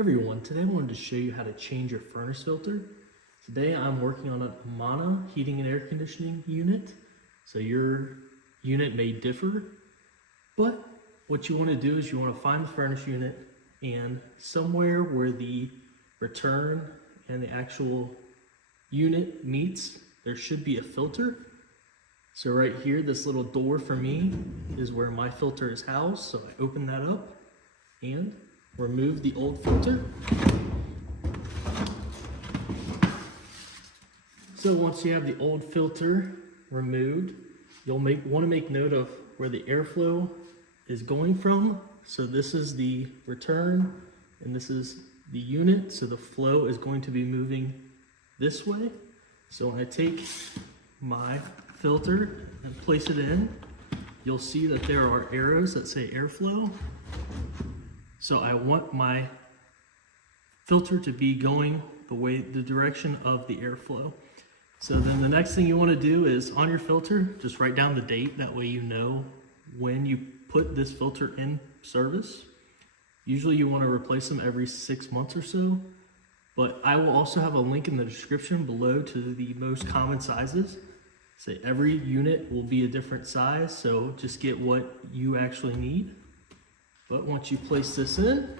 Everyone, today I wanted to show you how to change your furnace filter. Today I'm working on a Amana heating and air conditioning unit. So your unit may differ, but what you want to do is you want to find the furnace unit, and somewhere where the return and the actual unit meets, there should be a filter. So right here, this little door for me is where my filter is housed. So I open that up and remove the old filter. So once you have the old filter removed, you'll want to make note of where the airflow is going from. So this is the return and this is the unit. So the flow is going to be moving this way. So when I take my filter and place it in, you'll see that there are arrows that say airflow. So I want my filter to be going the direction of the airflow. So then the next thing you want to do is on your filter, just write down the date. That way you know when you put this filter in service. Usually you want to replace them every 6 months or so, but I will also have a link in the description below to the most common sizes. So every unit will be a different size, so just get what you actually need. But once you place this in,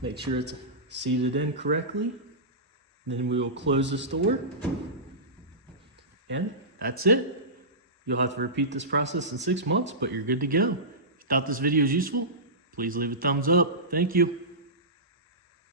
make sure it's seated in correctly. Then we will close this door. And that's it. You'll have to repeat this process in 6 months, but you're good to go. If you thought this video was useful, please leave a thumbs up. Thank you.